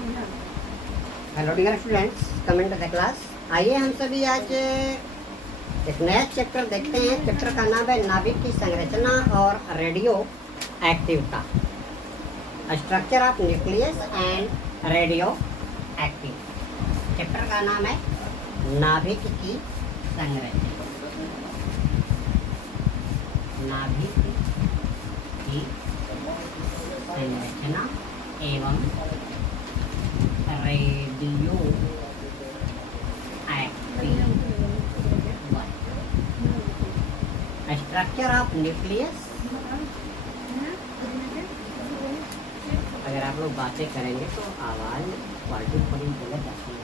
Hello dear students, come in to the class. आइए हम सभी आज एक नया चैप्टर देखते हैं। चैप्टर का नाम है नाभिक की संरचना और रेडियो एक्टिवता, structure of nucleus and radioactive. Chapter का नाम है नाभिक की संरचना। नाभिक की संरचना एवं radio active. Structure of nucleus. अगर आप लोग बातें करेंगे तो आवाज़ क्वालिटी थोड़ी गलत आती है।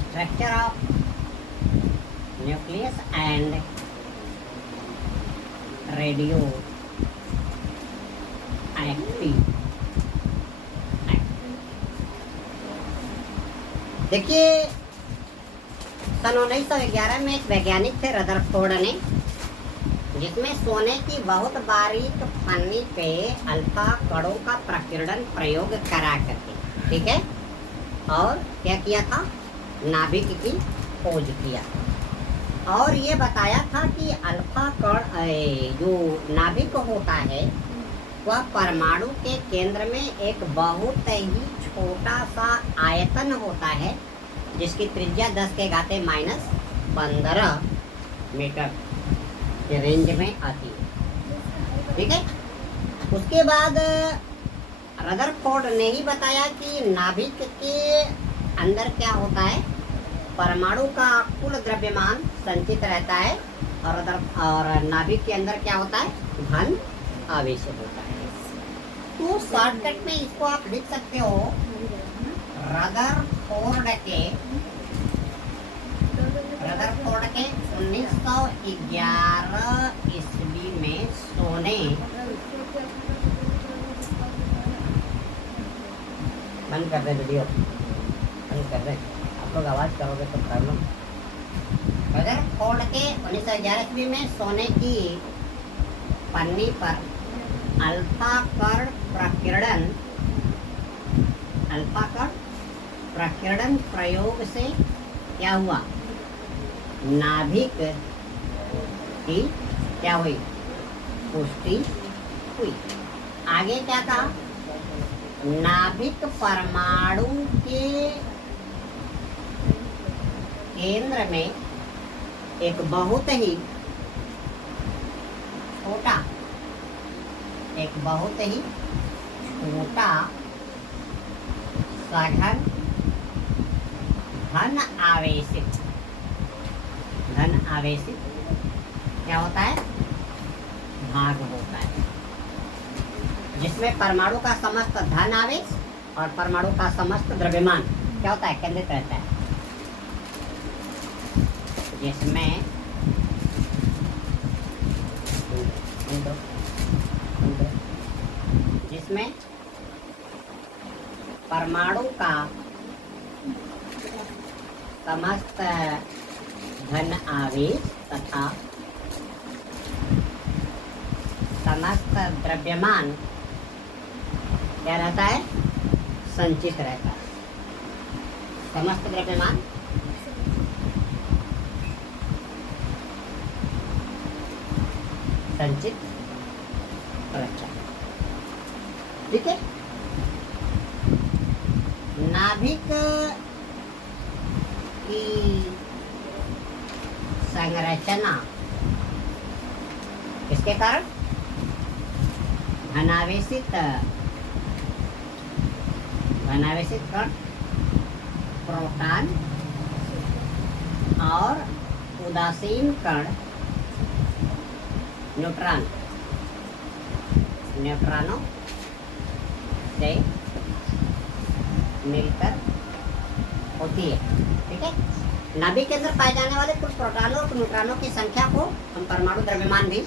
Structure of nucleus and radio active. देखिए, सन 1911 में एक वैज्ञानिक थे रदरफोर्ड ने, जिसमें सोने की बहुत बारीक पन्नी पे अल्फा कणों का प्रकीर्णन प्रयोग करा करके, ठीक है, और क्या किया था, नाभिक की खोज किया और ये बताया था कि अल्फा कण जो नाभिक होता है वह परमाणु के केंद्र में एक बहुत ही छोटा सा आयतन होता है, जिसकी त्रिज्या 10⁻⁻15 मीटर के रेंज में आती है, ठीक है। उसके बाद रदरफोर्ड ने ही बताया कि नाभिक के अंदर क्या होता है, परमाणु का कुल द्रव्यमान संचित रहता है और नाभिक के अंदर क्या होता है, धन आवेश होता है। तो शॉर्टकट में इसको आप लिख सकते हो, रदरफोर्ड के 1911 ईस्वी में सोने बंद कर दे, वीडियो बंद कर दे, आप लोग आवाज करोगे तो प्रॉब्लम। रदरफोर्ड के 1911 ईस्वी में सोने की पन्नी पर अल्फा कण प्रकीर्णन प्रयोग से क्या हुआ, नाभिक की क्या हुई, पुष्टि हुई। आगे क्या था, नाभिक परमाणु के केंद्र में एक बहुत ही छोटा सघन धन आवेशित क्या होता है, भाग होता है, जिसमें परमाणु का समस्त धन आवेश और परमाणु का समस्त द्रव्यमान क्या होता है, केंद्रित रहता है। जिसमें परमाणु का समस्त धन आवेश तथा समस्त द्रव्यमान क्या रहता है, संचित रहता है। समस्त द्रव्यमान संचित रहता है, ठीक है। नाभिक की संरचना किसके कारण, धनावेशित कण, प्रोटॉन और उदासीन कण न्यूट्रॉनों से मिलकर होती है, ठीक है। नाभिक के अंदर पाए जाने वाले कुल प्रोटॉनों और न्यूट्रॉनों की संख्या को हम परमाणु द्रव्यमान भी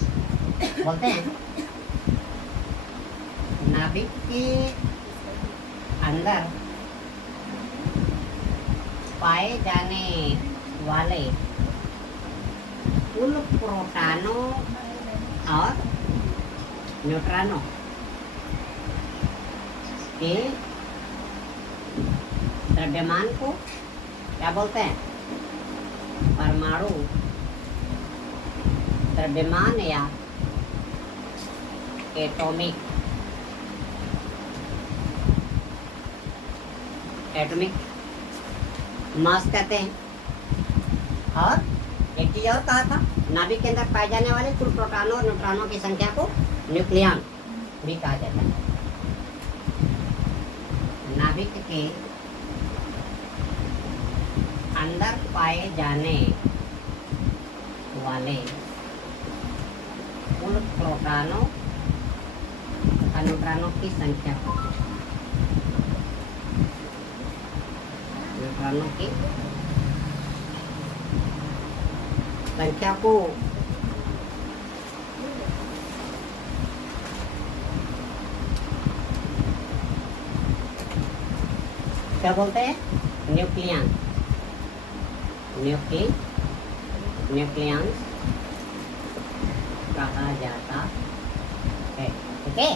बोलते हैं। नाभिक के अंदर पाए जाने वाले कुल प्रोटॉनों और न्यूट्रॉनों के द्रव्यमान को क्या बोलते हैं? परमाणु द्रव्यमान या एटॉमिक मास कहते हैं। और एक चीज और कहा था, नाभिक के अंदर पाए जाने वाले कुल प्रोटॉनों और न्यूट्रॉनों की संख्या को न्यूक्लियन भी कहा जाता है। नाभिक के अंदर पाए जाने वाले कुल प्रोटॉनों तथा न्यूट्रॉनों की संख्या को क्या बोलते हैं? न्यूक्लियंस कहा जाता है। ठीक है,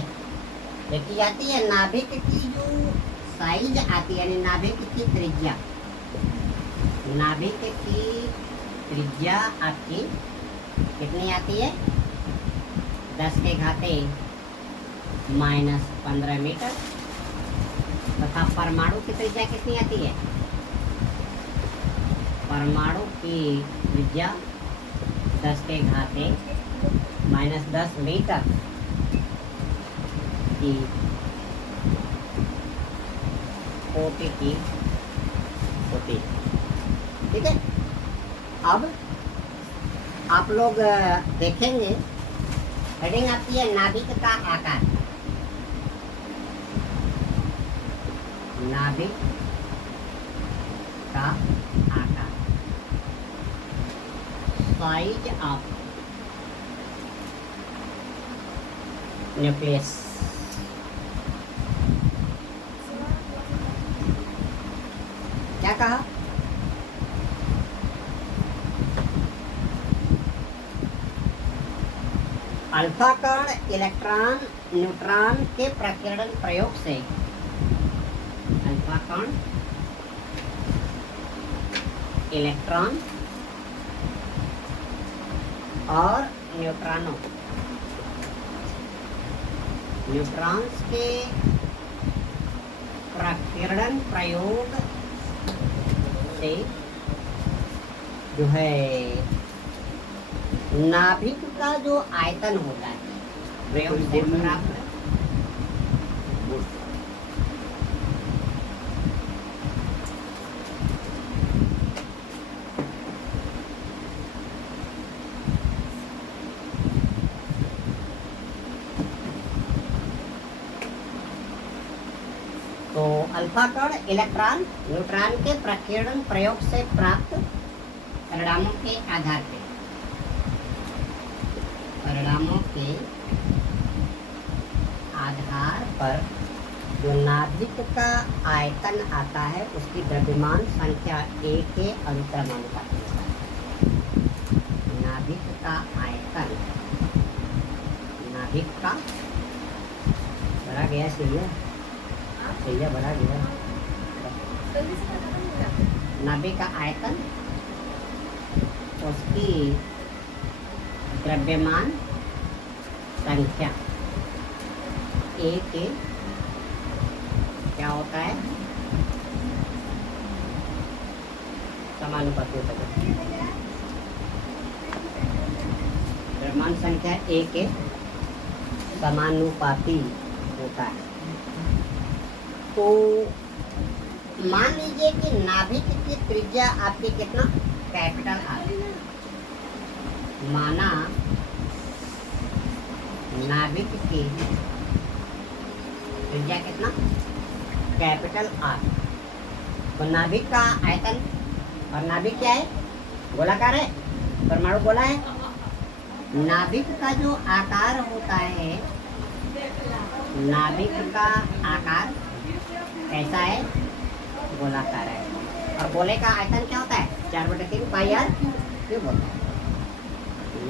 देखी जाती है नाभिक की जो साइज आती है, यानी नाभिक की त्रिज्या, नाभिक की त्रिज्या आपकी कितनी आती है? 10⁻⁻15 मीटर। तथा परमाणु की त्रिज्या कितनी आती है? परमाणु की त्रिज्या 10⁻⁻10 मीटर की कोटि की होती है। ठीक है, अब आप लोग देखेंगे हेडिंग आती है नाभिक का आकार। नाभिक का आकार, साइज ऑफ न्यूक्लियस। क्या कहा? अल्फा कण इलेक्ट्रॉन न्यूट्रॉन के प्रकीर्णन प्रयोग से, अल्फा कण इलेक्ट्रॉन और न्यूट्रॉन्स के प्रकीर्णन प्रयोग से जो है नाभिक का जो आयतन होता है प्रयोग से प्राप्त तो अल्फा कण इलेक्ट्रॉन न्यूट्रॉन के प्रकीर्णन प्रयोग से प्राप्त परिणामों के आधार पर जो नाभिक का आयतन आता है उसकी द्रव्यमान संख्या A के अनुक्रमानुपाती होता है। नाभिक का आयतन, नाभिक का बढ़ा गया, सही बढ़ा गया। नाभिक का आयतन उसकी द्रव्यमान संख्या A के क्या होता है? समानुपाती होता है। द्रव्यमान संख्या A के समानुपाती होता है। तो मान लीजिए कि नाभिक की त्रिज्या आपकी कितना? Capital R. माना नाभिक की त्रिज्या कितना? Capital R. तो नाभिक का आयतन, और नाभिक क्या है? गोलाकार है, परमाणु गोला है। नाभिक का जो आकार होता है, नाभिक का आकार कैसा है? गोलाकार है। और गोले का आयतन क्या होता है? 4/3 पाई आर क्यूब होता है।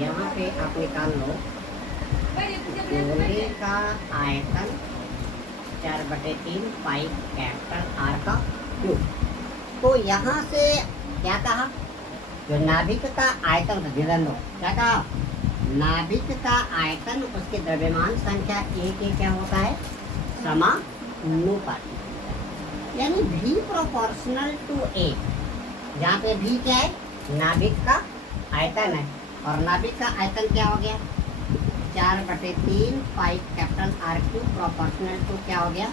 यहाँ पे आप निकाल लो, गोले का आयतन 4/3 पाई कैपिटल आर का क्यूब। तो यहाँ से क्या कहा, जो नाभिक का आयतन ध्यान दो, क्या कहा, नाभिक का आयतन उसके द्रव्यमान संख्या ए के क्या होता है, समानुपाती, यानी v प्रोपोर्शनल टू ए। जहाँ पे v क्या है, नाभिक का आयतन है, और नाभिक का आयतन क्या हो गया, 4/3 pi capital R cube proportional to क्या हो गया,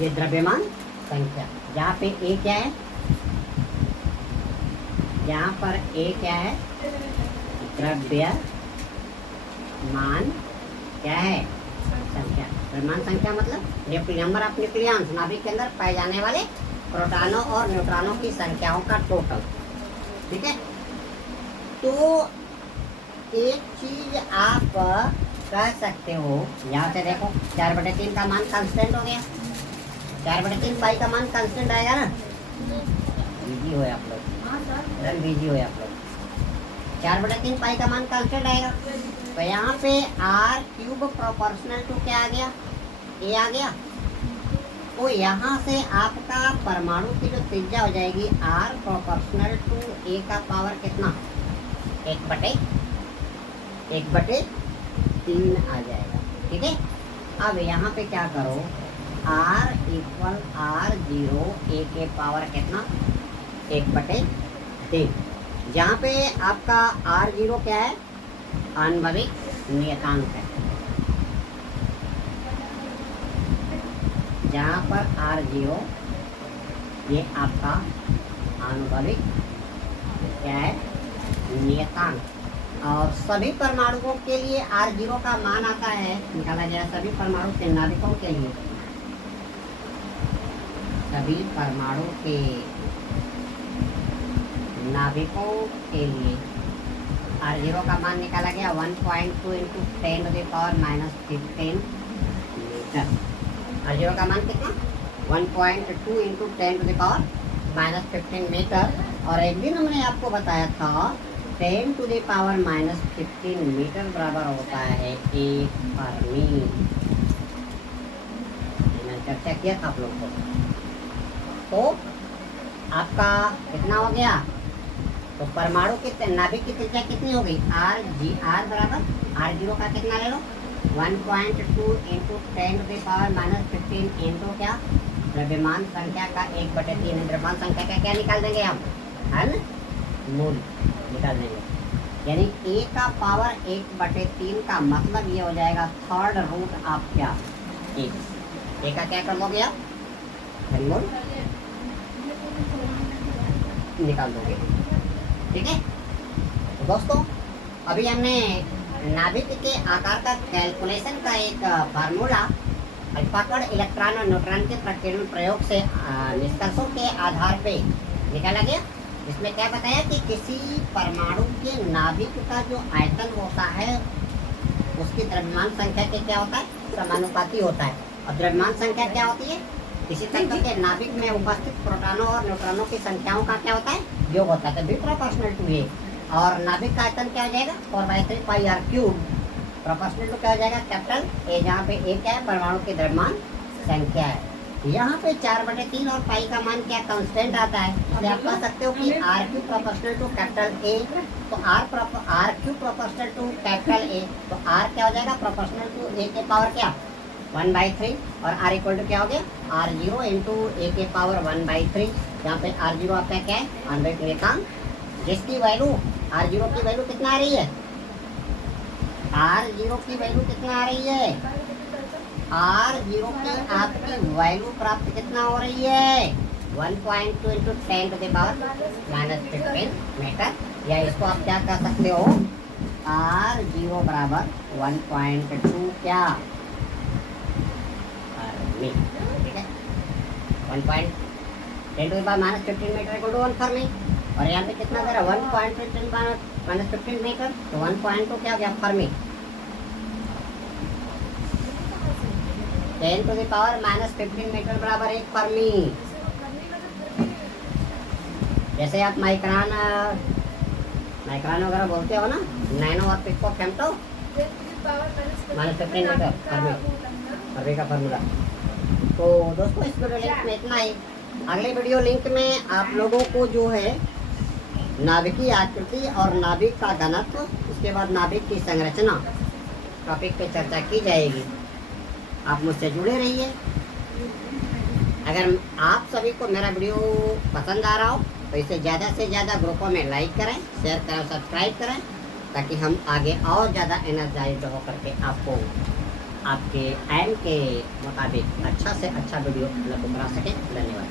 ये द्रव्यमान संख्या। जहाँ पे ए क्या है, यहाँ पर ए क्या है, द्रव्यमान क्या है, संख्या। द्रव्यमान संख्या मतलब नंबर ऑफ न्यूक्लियॉन्स, नाभिक के अंदर पाए जाने वाले प्रोटॉनों और न्यूट्रॉनों की संख्याओं का टोटल। ठीक है, तो एक चीज आप कह सकते हो, यहाँ से देखो 4/3 का मान कांस्टेंट हो गया, 4/3 पाई का मान कांस्टेंट आएगा ना, बिजी हो आप लोग, बिजी हो आप लोग, 4/3 पाई का मान कांस्टेंट आएगा। तो यहाँ पे आर क्यूब प्रोपोर्शनल टू क्या आ गया, ए आ गया। तो यहाँ से आपका परमाणु की जो त्रिज्या हो जाएगी आर प्रोपोर्शनल टू ए का पावर कितना, 1/3 आ जाएगा। ठीक है, अब यहाँ पे क्या करो, R इक्वल R0 ए के पावर कितना, 1/3। जहाँ पे आपका R0 क्या है, आणविक नियतांक है। जहाँ पर R0 ये आपका आणविक क्या है, नियतांक। और सभी परमाणुओं के लिए R0 का मान आता है, निकाला गया सभी परमाणु के नाभिकों के लिए, सभी परमाणु के नाभिकों के लिए R0 का मान निकाला गया 1.2 × 10⁻⁻15 मीटर। R0 का मान कितना, 1.2 × 10⁻⁻15 मीटर। और एक दिन हमने आपको बताया था 10⁻⁻15 मीटर बराबर होता है 1 फर्मी। मैंने चर्चा किया था आप लोग को। तो आपका कितना हो गया, तो परमाणु की नाभिक की त्रिज्या कितनी हो गई, R बराबर R0 का कितना ले लो, 1.2 × 10⁻⁻15 इंटू क्या, द्रव्यमान संख्या का 1/3। द्रव्यमान संख्या का क्या निकाल देंगे हम, है ना, मूल निकाल देंगे। यानी a का पावर 1/3 का मतलब ये हो जाएगा थर्ड रूट ऑफ क्या, a का क्या कर लोगे आप, मूल निकाल दोगे। ठीक है, तो दोस्तों अभी हमने नाभिक के आकार का कैलकुलेशन का एक फार्मूला अल्फाकण इलेक्ट्रॉन और न्यूट्रॉन के प्रकीर्णन प्रयोग से निष्कर्षों के आधार पे निकाला गया। इसमें क्या बताया कि किसी परमाणु के नाभिक का जो आयतन होता है उसकी द्रव्यमान संख्या के क्या होता है, समानुपाती होता है। और द्रव्यमान संख्या क्या होती है, किसी तत्व के नाभिक में उपस्थित प्रोटॉनों और न्यूट्रॉनों की संख्याओं का क्या होता है, योग होता है। तो v प्रोपोर्शनल टू ए, और नाभिक का आयतन क्या हो जाएगा, 4/3 पाई आर क्यूब प्रोपोर्शनल टू क्या हो जाएगा, कैपिटल ए, जहाँ पे ए क्या है, परमाणु की द्रव्यमान संख्या है। यहाँ पे 4/3 और पाई का मान क्या कांस्टेंट आता है, तो आप कह सकते हो कि R cube proportional to capital A, तो R cube proportional to capital A, तो आर क्या हो जाएगा, प्रोपोर्शनल टू ए के पावर क्या 1/3, और आर इक्वल टू क्या हो गया, R0 इंटू ए के पावर 1/3। यहाँ पे R0 आपका क्या है, आणविक नियतांक, जिसकी वैल्यू R0 की वैल्यू कितना आ रही है, R0 की वैल्यू कितना आ रही है, R0 की आपकी वैल्यू प्राप्त कितना हो रही है, 1.2 × 10⁻⁻15 मीटर। या इसको आप क्या कर सकते हो, R0 बराबर 1.2 क्या, ठीक है, 1.10⁻⁻15 मीटर इक्वल टू 1 फर्मी। और यहाँ पे कितना दे रहा है, 1.10⁻⁻15 मीटर, तो 1.2 क्या हो गया, फर्मी। 10⁻⁻15 मीटर बराबर 1 फर्मी। जैसे आप माइक्रोन वगैरह बोलते हो ना, नैनो और pico femto -15 metre fermi, fermi का फॉर्मूला। तो दोस्तों इस वीडियो में इतना ही। अगले वीडियो लिंक में आप लोगों को जो है नाभिक की आकृति और नाभिक का घनत्व, उसके बाद नाभिक की संरचना टॉपिक पे चर्चा की जाएगी। आप मुझसे जुड़े रहिए। अगर आप सभी को मेरा वीडियो पसंद आ रहा हो तो इसे ज़्यादा से ज़्यादा ग्रुपों में लाइक करें, शेयर करें, सब्सक्राइब करें, ताकि हम आगे और ज़्यादा एनर्जाइज हो करके आपको आपके एम के मुताबिक अच्छा से अच्छा वीडियो उपलब्ध करा सकें। धन्यवाद।